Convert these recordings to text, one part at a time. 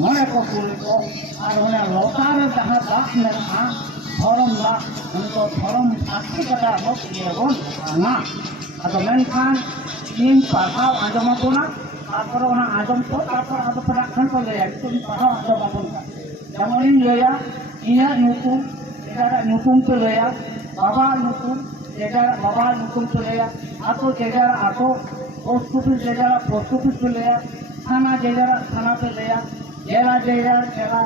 মনে করব আর মানে লতার যাহা দাগ মেখা ধরম দাগ উनको ধরম আত্মিকতা হোক ইয়েবন না আদো মেনখান ᱤᱧ ᱯᱟᱲᱦᱟᱣ ᱟᱸᱡᱚᱢᱟᱵᱚᱱᱟ ᱛᱟᱨᱯᱚᱨᱮ ᱚᱱᱟ ᱟᱸᱡᱚᱢ ᱠᱚ ᱛᱟᱨᱯᱚᱨ ᱟᱫᱚ ᱯᱮᱲᱟ ᱠᱷᱟᱱ ᱠᱚ ᱞᱟᱹᱭᱟ ᱤᱧ ᱯᱟᱲᱦᱟᱣ ᱟᱸᱡᱚᱢᱟᱵᱚᱱ ᱠᱟᱱᱟ ᱡᱮᱢᱚᱱᱤᱧ ᱞᱟᱹᱭᱟ ᱤᱧᱟᱹᱜ ᱧᱩᱛᱩᱢ ᱡᱮᱡᱟᱨᱟᱜ ᱧᱩᱛᱩᱢ ᱯᱮ ᱞᱟᱹᱭᱟ ᱵᱟᱵᱟᱣᱟᱜ ᱧᱩᱛᱩᱢ ᱡᱮᱡᱟᱨᱟᱜ ᱵᱟᱵᱟᱣᱟᱜ ᱧᱩᱛᱩᱢ ᱯᱮ ᱞᱟᱹᱭᱟ ᱟᱛᱳ ᱡᱮᱡᱟᱨᱟᱜ ᱟᱛᱳ পোস্ট অফিস জেলার পোস্ট অফিস পে লেয়া থানা জেলার থানা পে লেয়া জেলা জেলা জেলা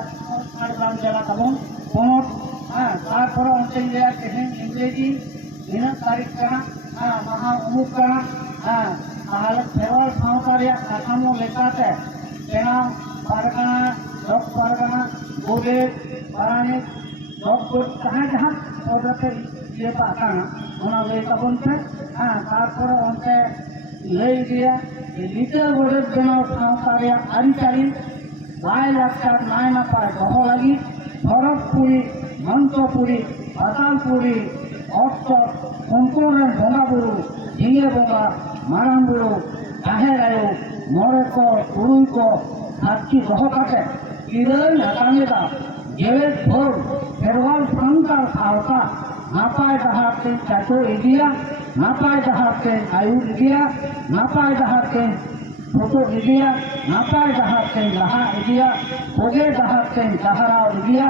ঝাড়গ্রাম জেলা তেমন পনেরো হ্যাঁ তারপরে অন্তে লেয়া তেহেন ইংরেজি ᱱᱤᱱᱟᱹᱜ ᱛᱟᱹᱨᱤᱠᱷ ᱠᱟᱱᱟ ᱢᱟᱦᱟ ᱩᱢᱩᱠ ᱠᱟᱱᱟ ᱛᱟᱦᱚᱞᱮ ᱠᱷᱮᱨᱣᱟᱞ ᱥᱟᱶᱛᱟ ᱨᱮᱭᱟᱜ ᱠᱟঠাᱢᱳ ᱞᱮᱠᱟᱛᱮ ᱵᱮᱱᱟᱣ ᱯᱟᱨᱜᱟᱱᱟ ᱡᱚᱜᱽ ᱯᱟᱨᱜᱟᱱᱟ ᱜᱚᱰᱮᱛ ᱯᱟᱨᱟᱱᱤᱠ ᱡᱚᱜᱽ ᱡᱟᱦᱟᱸ ᱡᱟᱦᱟᱸ ᱯᱚᱫᱛᱮ ᱤᱭᱟᱹ ᱠᱟᱜ ᱠᱟᱱᱟ ᱚᱱᱟ ᱞᱟᱹᱭ ᱛᱟᱵᱚᱱ ᱯᱮ ᱛᱟᱨᱯᱚᱨᱮ ᱚᱱᱛᱮ ᱞᱟᱹᱭ ᱤᱫᱤᱭᱟ ᱞᱤᱴᱟᱹ ᱜᱚᱰᱮᱛ ᱵᱮᱱᱟᱣ ᱥᱟᱶᱛᱟ ᱨᱮᱭᱟᱜ ᱟᱹᱨᱤᱪᱟᱹᱞᱤ ᱞᱟᱭᱼᱞᱟᱠᱪᱟᱨ ᱱᱟᱭ ᱱᱟᱯᱟᱭ ᱫᱚᱦᱚ ᱞᱟᱹᱜᱤᱫ ᱦᱚᱨᱚᱜᱽᱯᱩᱨᱤ ᱢᱚᱧᱪᱚᱯᱩᱨᱤ ᱯᱟᱛᱟᱞᱯᱩᱨᱤ অর্থক সম্পূর্ণের বঙ্গা বুড়ো ঝিঙে বঙ্গা মারাং বুড়ো জাহের আয়ো মরে ক তুরুই ক সাক্ষী দহ কাটে ইরোই নাতাঙেদা জেবের ভোর ফেরওয়াল সান্তার সাহসা নাপায় ডাহাতে চাচো ইদিয়া নাপায় ডাহাতে আয়ু ইদিয়া নাপায় ডাহাতে ছোটো ইদিয়া নাপায় ডাহাতে লাহা ইদিয়া ভোগে ডাহাতে জাহারাও ইদিয়া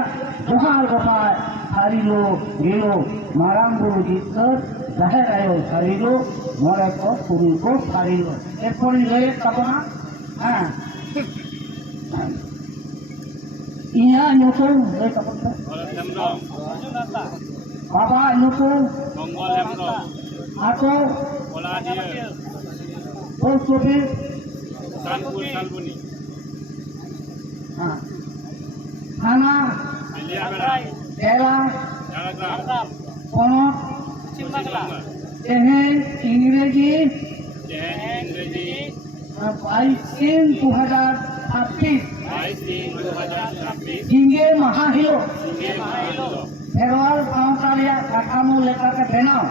জোহার গোপায় সারিলো গেলো মারাং বুড়ো জিতকর জাহের আয়ো সারিলো মরে ক তুরুই ক সারিলো এরপরে লয়ে তাবনা হ্যাঁ ইয়া nyusul lay tabon Baba nyusul Ako post office Salbuni থানা জেলা পনক তেহেন ইংরেজি 22/3/2026 ঝিঙে মাহাহিলো ফেরওয়াল সাᱶতা রেয়াᱜ কাঠামো লেকাতে বেনাও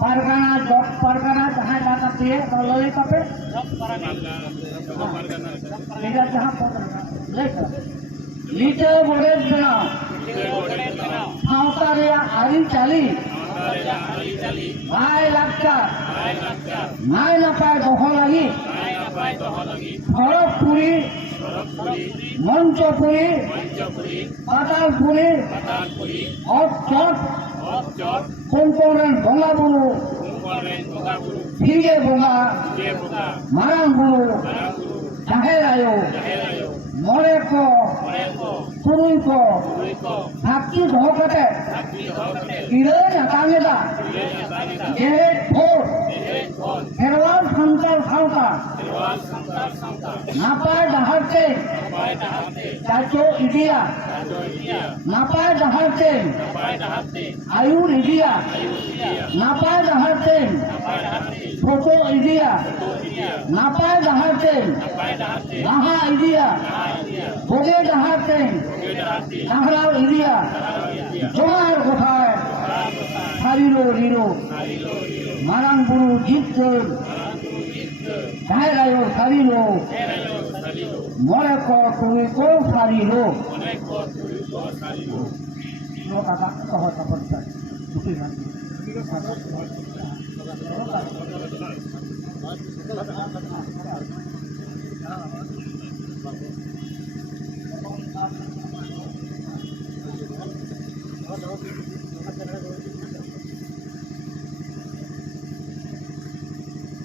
পারগানা জগ পারগানা যাহা এলাকা দিয়ে লই কাপে এটা যাহা লেখা লিটে গড়ের বেনাও সাᱶতা রেয়াᱜ আরিচালি লাইলাকচার নাই নাপায় দহ লাগি খড়গপুরি মঞ্চপুরি পাতালপুরি অচট কোনকোনের বঙ্গা বুড়ো ভিগে বঙ্গা মারাং বুড়ো জাহের আয়ো মরে ক তুরুই ক সাক্ষী দহ কাটে ইরোই নাতাঙেদা জেহের ভোর ফেরওয়াল সান্তাল সাᱶতা নাপায় ডাহারতে চাচো ইদিয়া নাপায় ডাহারতে আয়ুর ইদিয়া নাপায় ডাহারতে ছোটো ইদিয়া নাপায় ডাহারতে লাহা ইদিয়া ভোগে ডাহারতে জাহরাও ইদিয়া জোহার কোথায় সারিলো রিলো মারাং বুড়ো জিতকর জাহের আয়ো সারিলো মরে ক তুই কো সারিলো কাকা কহ তারপর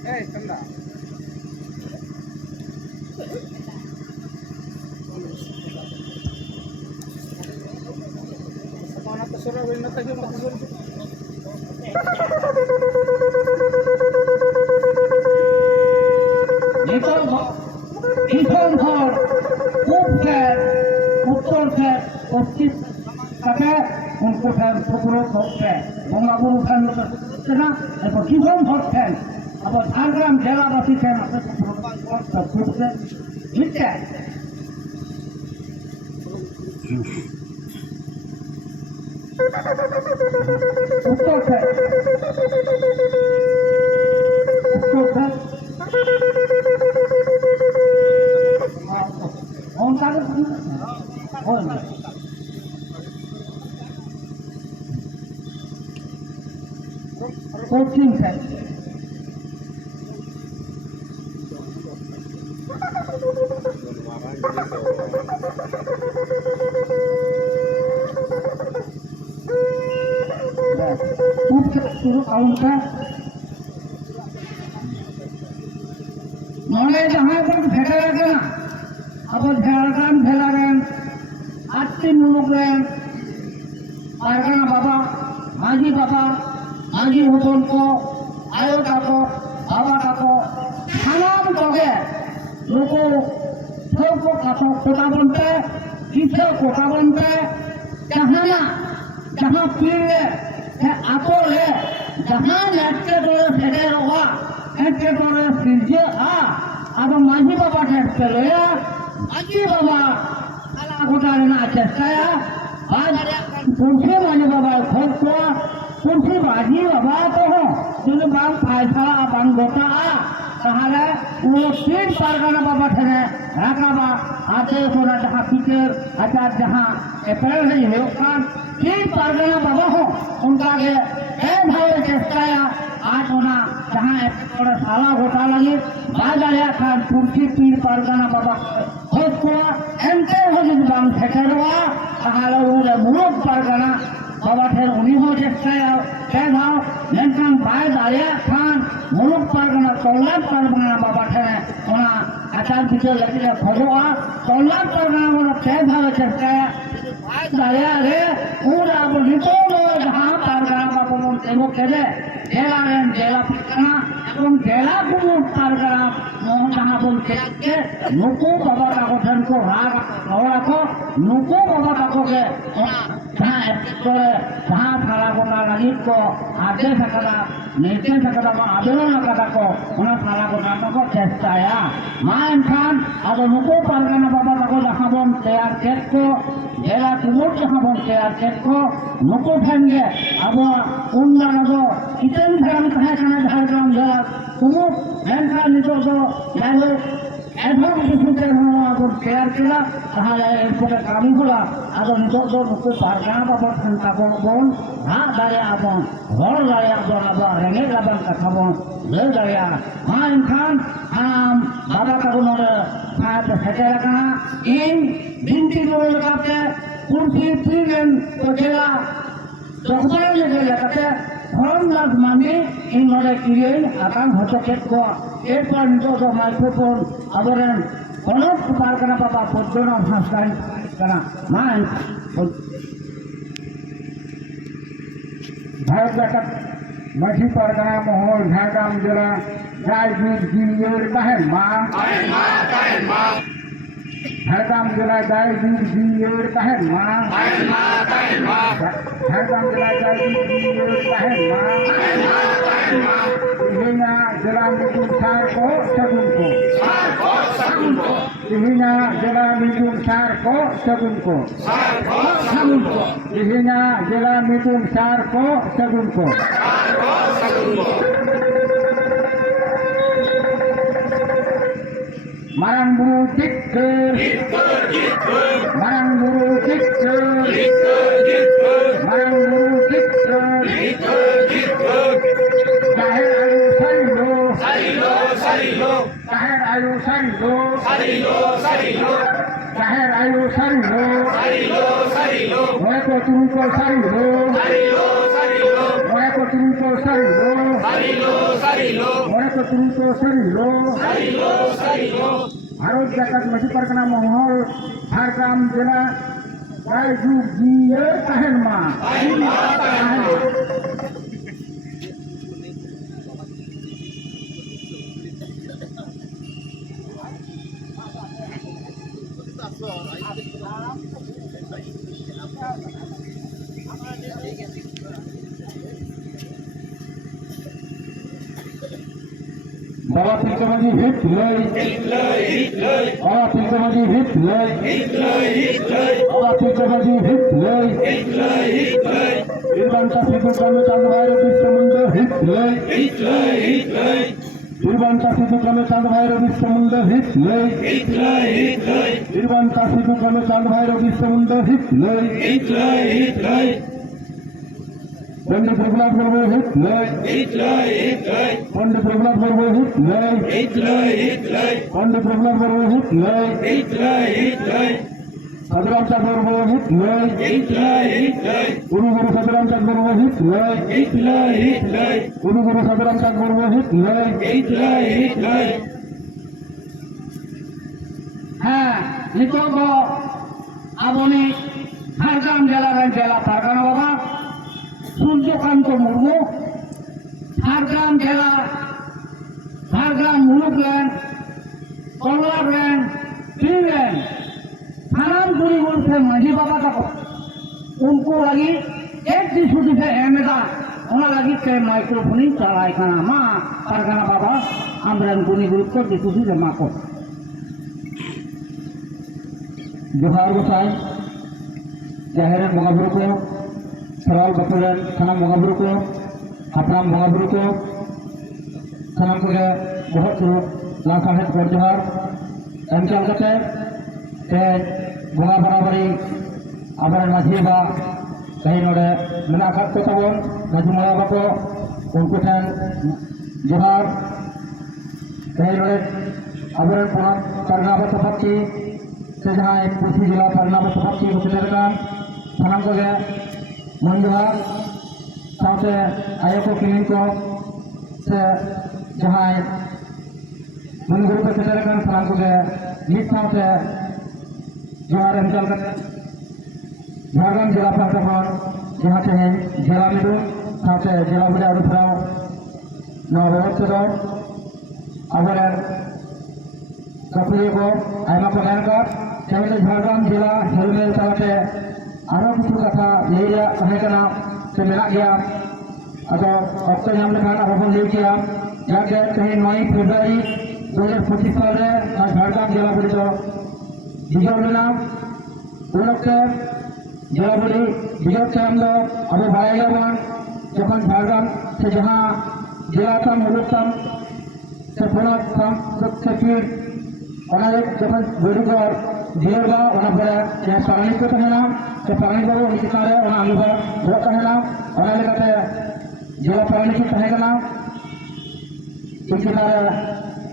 Hey, Kanda. Mana terserah wena tadi mau terserah. ভীষণ ঝড় পূব ফ্যার উত্তর ফ্যার পশ্চিম কাটে উনকো ফ্যান ঠুকরো সব ফ্যান বঙ্গাবুরু ফ্যান হচ্ছে না এরপর ভীষণ ঝড় ফ্যান আবার ঝাড়গ্রাম জেলাবাসী ফ্যান আছে বুঝছে উত্তর ফ্যান উত্তর ফ্যান কাগজ হয় না পশ্চিম সাইড शुरू काउंटर नॉले जहाँ पर भेड़ा रखना अब भेड़ा रेन आट्टी मुलुक रेन पारगाना बाबा माजी होटल को आयो ताको बाबा ताको सानाम तोगे लोको सबको कातो कोटा बनते किसे कोटा बनते जहाँ पीर है आतो है जहाँ नेटके डोरे फेंके रहा नेटके डोरे सीजे अब माजी बाबा ठहरते लोया माजी बाबा साला कोटा लेना चेष्टा आज पुरुषे माजी बाबा खोज को पुरुषे माजी बाबा तो हो जिन बांग पैसा बांग गोटा তাহলে ও তিন পারগানা বাবা ঠেনে রাখাবা আতে সোনা যাহা পিকের আচার যাহা এপ্রিল হয়ে হেউকান তিন পারগানা বাবা হো উনকাকে এইভাবে চেষ্টায় আজ ওনা যাহা একটা সালা গোটা লাগে বাজারে খান তুর্কি তিন পারগানা বাবা খোঁজ করা এনতে হয়ে যদি বাং থেকে দেওয়া তাহলে ওরে মুরগ পারগানা বাবা ঠের উনি হো চেষ্টায় ধাও নেনখান বায় দাঁড়িয়ে খান মুলুক পারগানা তল্লাট পারগানা বাবা ঠেনে ওনা আচার পিছনে লেগে খোঁজোয়া তল্লাট পারগানা ওনা ভাবে চেষ্টায় বায় দাঁড়িয়ে রে ওরা আব নিতল যাহা পারগানা বাবা মন তেমো কেদে জেলা রেন জেলা পারগানা এবং জেলা কুমুর পারগানা মোহন যাহা বল খেয়ে নুকু বাবা তাকো ঠেন কো রাগ রাখো নুকু বাবা তাকোকে जहाँ एक्टर जहाँ थाला गोटा लगी को आगे सकता नीचे सकता आदरण कदा को उन्हें थाला गोटा को चेष्टाया माँ इंसान अब नुको पारगाना बाबा तको जहाँ बन तैयार केट को जेला कुमोर जहाँ बन तैयार केट को नुको ठेंगे अब उन्ना लगो कितने धर्म कहे कने झारग्राम जेला कुमोर इंसान नितो तो यानी ऐसा কিছু তৈয়ার কিলা তাহলে এরপরে কামি গুলা আজ নিজের মুখে পারগানা বাবা ঠান্ডা বন হা দাঁড়িয়ে আবন ঘর দাঁড়িয়ে আবন আবার রেঙে লাবান কথা বন লে দাঁড়িয়ে মা ইনখান বাবা তাকে নরে খাতে সেটে রাখা ইন বিনতি করে কাপতে কুর্সি ফিরেন তো জেলা যখনই লেগে লেখাতে ধর্মনাথ মামি এই নরে কিরে আকান হতকেট কো এরপর নিজের মাইক্রোফোন আবরেন অনেক পারগানা বাবা পদ্মনা ভাষায় কানা মান भारत जाकर मछी परगना मोहर झारग्राम जिला गायबीर जियर कहें माँ झारग्राम जिला गायबीर जियर कहें माँ झारग्राम जिला गायबीर जियर कहें माँ तिहिना जिला मिथुन सार को सगुन को तिहिना जिला मिथुन सार को सगुन को तिहिना जिला मिथुन सार को सगुन को Marang buru tikker Marang buru tikker Marang buru tikker Kahir ayu sarilo Kahir ayu sarilo Kahir ayu sarilo Oleh ko turun ko sarilo Oleh ko turun ko sarilo Oleh ko turun ko sarilo Bharat जाकर मछी परगना मोहर झारग्राम जिला गायजुग जियर कहें माँ बाबा तिलकमाजी hit लय बाबा तिलकमाजी hit लय बाबा तिलकमाजी hit लय इरबांचा सिद्धू कामे चालू आहे विश्वमंदिर हिट लय বীরবান্তা সিধু কানু চাঁদ ভাইয়ের বিশ্ব মুন্ড হিত লই বীরবান্তা সিধু কানু চাঁদ ভাইয়ের বিশ্ব মুন্ড হিত লই পণ্ডিত রঘুনাথ বর্মা হিত লই পণ্ডিত রঘুনাথ বর্মা হিত লই পণ্ডিত রঘুনাথ বর্মা হিত লই সাধুরাম চাঁদ বর্মা হিত লই গুরু গুরু সাধুরাম চাঁদ বর্মা হিত লই গুরু গুরু সাধুরাম চাঁদ বর্মা হিত লই হ্যাঁ নিতর্ক আপনি ঝাড়গ্রাম জেলার জেলা পারগানা বাবা সূর্যকান্ত মুর্মু ঝাড়গ্রাম জেলা ঝাড়গ্রাম মুলুক ল্যান্ড কলরা ল্যান্ড ল্যান্ड सानाम गुरी गुरु से मांझी बाबा तक उनको लगी एक दिशुदी से एमेदा उन्हें लगी के माइक्रोफोन चलाए खाना माँ परगाना बाबा आमरन गुनी गुरु को दिशुदी से माँ को जोहार गोसाई जाहिरन बंगाबुरु को सवाल बकुरन सानाम बंगाबुरु को अपनाम बंगाबुरु को सानाम को बहुत शुरू लाखाहेत कर जोहार एमचाल करते बंगा बराबरी आबर माझी बा कहीं नोड़े मेना खाद को तबन माझी मया बाको उनको ठन जोहार कहीं नोड़े आबर पुनः परगना सफाची से जहाँ पुथी जिला परगना सफाची को सेटरकान सानाम को गए मन जोहार साथे आयो को किमिन को से जहाँ मन गुरु को सेटरकान सानाम को गए मित साथे जोहार अंचल करते झारग्राम जिला प्रशासन जहाँ तेहन जिला मिडू साथे जिला बुढ़ा रुफ्राव नवबर्ष आबर कपड़ी को आयमा को लैन कर तेहन झारग्राम जिला हेलमेल चलाते आरो किछु कथा लैया तहेकना से मेना गया अतो अक्तो नाम लेखान आरो बन लैय किया जाके तेहन 9 फेब्रुआरी 2025 साल रे झारग्राम जिला बुढ़ा विजय नाम उनके जलाबुड़ी विजय से हम लोग अब भाई बन जखन झारग्राम से जहाँ जिला तम मुलुकतम से पुनः से फिर जखन बड़ीगढ़ जिलेगा पर पानी को तहना से पानी को चितारे अनुभव बहुत तहना जिला पानी की तहना चितारे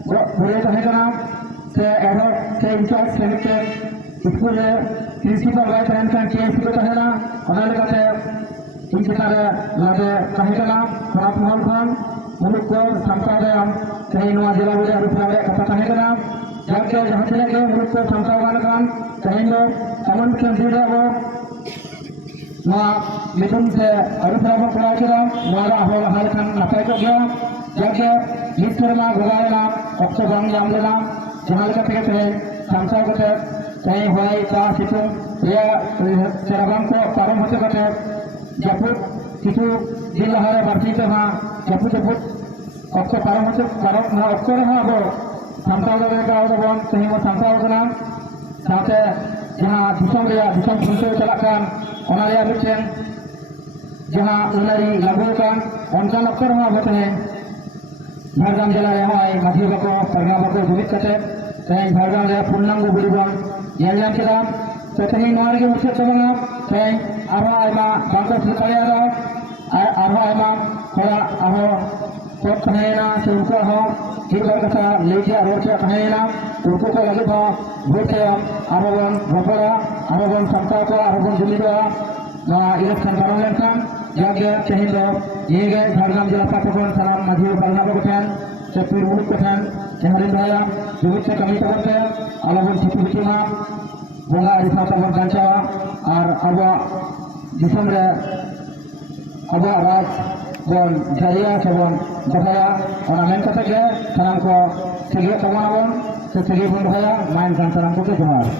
बड़े तहना से एडो से in charge semester school principal vice principal KSP को तहना चितारे लादे तहना खराब महल खान मुलुक को सामसावे कहीं जिला बुढ़े अरुफ्रावे कथा तहना जाके जहाँ से के मुलुक को सामसावे खान कहीं सामान के जुड़े वो मिथुन से अरुफ्रावे करा के मारा हो हाल खान नपाय को गया जाके लिस्टरमा गोगायना अक्सर बंग जाम लेना जहाँ लगा थे सामसा को कहीं हुई चा सितुंग या चराबांग को पारम होते कटे जपुत किछु दिन लहारे बारती तो हाँ जपुत अक्सर पारम होते पारम ना अक्सर हाँ वो सामसा को का और बन कहीं वो सामसा को नाम साथे जहाँ दिसम रिया दिसम फुलते चला kan ona रिया बिचें जहाँ उन्नरी लागू kan उनका अक्सर हाँ होते हैं झारग्राम जिला रे हय माझी बाको परगना बाको जुमित कते तेहन झारग्राम रे पूर्णांग बुड़ीबन येलाम केदा तो तेहन नोर के मुख्य चबंगा तेहन आरो आयमा बाको सरकारी आरो आयमा थोड़ा आरो तो कहना से उनको हो हिरबार कथा लेके रोड के कहना उनको को लगे था वोट के आरो बन भोपरा आरो बन संता को आरो बन जुमिदा ना इलेक्शन पार्लियामेंट का जागे तेहन दो ये गए झारग्राम जिला पाठकन सालाम माझी परगना बगठन से फिर मुलुक कठन जहरिन भाया जुमित से कमी करते आलोबन चिठी मा बोंगा रिसा तबन गांचा और अब दिसम रे अब राज बन जरिया सबन दहाया और मेन कथा के सालाम को सगे कमावन से सगे बन भाया माइन गांचा को जोहार